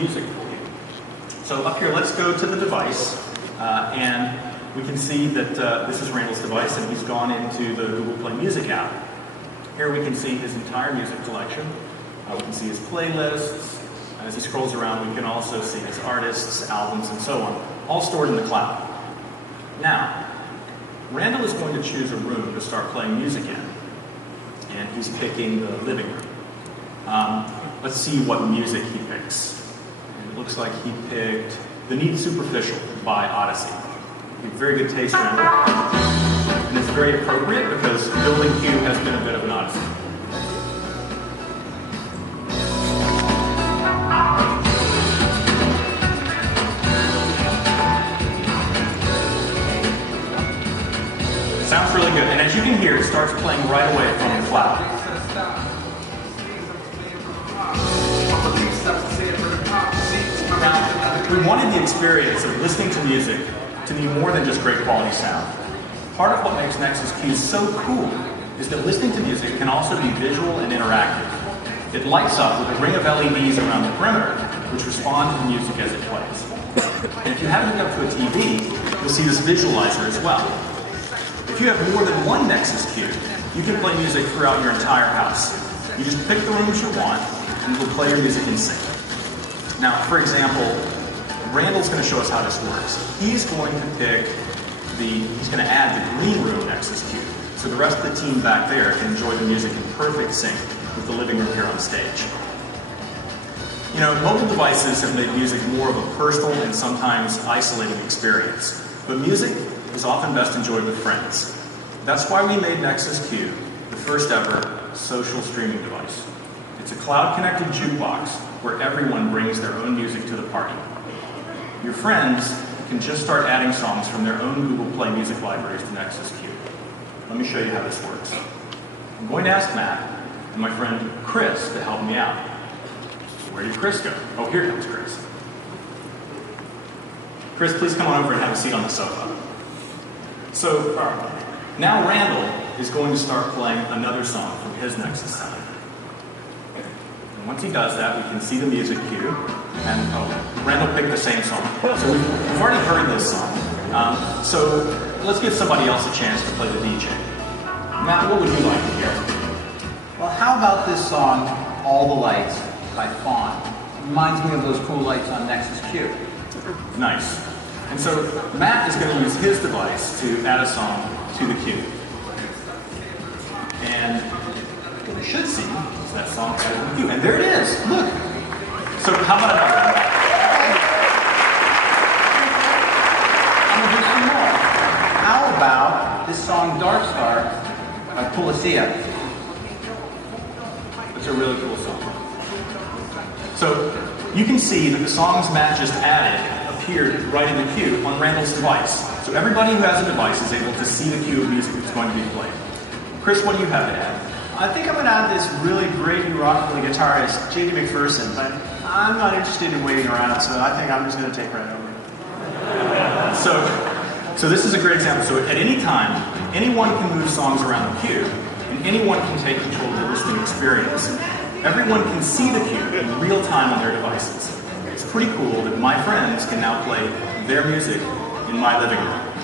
music for you. So up here, let's go to the device, and we can see that this is Randall's device, and he's gone into the Google Play Music app. Here we can see his entire music collection. We can see his playlists. As he scrolls around, we can also see his artists, albums, and so on, all stored in the cloud. Now, Randall is going to choose a room to start playing music in, and he's picking the living room. Let's see what music he picks. It looks like he picked The Neat Superficial by Odyssey. Very good taste, Randall. And it's very appropriate because building Q has been a bit of an odyssey. Sounds really good. And as you can hear, it starts playing right away from the cloud. Now, we wanted the experience of listening to music to be more than just great quality sound. Part of what makes Nexus Q so cool is that listening to music can also be visual and interactive. It lights up with a ring of LEDs around the perimeter, which respond to the music as it plays. And if you have it hooked up to a TV, you'll see this visualizer as well. If you have more than one Nexus Q, you can play music throughout your entire house. You just pick the rooms you want, and it'll play your music in sync. Now, for example, Randall's going to show us how this works. He's going to add the green room Nexus Q, so the rest of the team back there can enjoy the music in perfect sync with the living room here on stage. You know, mobile devices have made music more of a personal and sometimes isolating experience, but music is often best enjoyed with friends. That's why we made Nexus Q the first ever social streaming device. It's a cloud-connected jukebox where everyone brings their own music to the party. Your friends can just start adding songs from their own Google Play Music libraries to Nexus Q. Let me show you how this works. I'm going to ask Matt and my friend Chris to help me out. Where did Chris go? Oh, here comes Chris. Chris, please come on over and have a seat on the sofa. So, now Randall is going to start playing another song from his Nexus side. And once he does that, we can see the music cue, and Randall picked the same song. So we've already heard this song. So let's give somebody else a chance to play the DJ. Matt, what would you like to hear? Well, how about this song, All the Lights, by Fawn? Reminds me of those cool lights on Nexus Q. Nice. And so Matt is going to use his device to add a song to the queue. And what we should see is that song added to the queue. And there it is. Look. So how about another one? I'm going to do some more. How about this song, Dark Star, by Policia? It's a really cool song. So you can see that the songs Matt just added appeared right in the queue on Randall's device. So everybody who has a device is able to see the queue of music that's going to be played. Chris, what do you have to add? I think I'm going to add this really great new rockabilly guitarist, J.D. McPherson, but I'm not interested in waiting around, so I think I'm just going to take right over. So this is a great example. So at any time, anyone can move songs around the queue, and anyone can take control of the listening experience. Everyone can see the queue in real time on their devices. It's pretty cool that my friends can now play their music in my living room.